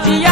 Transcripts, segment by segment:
dia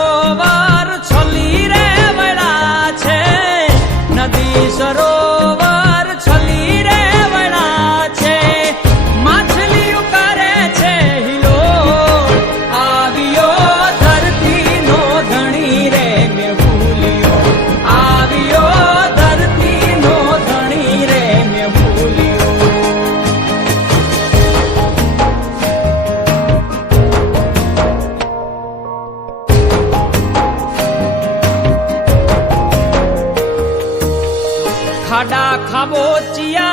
ভাডা খাব chia.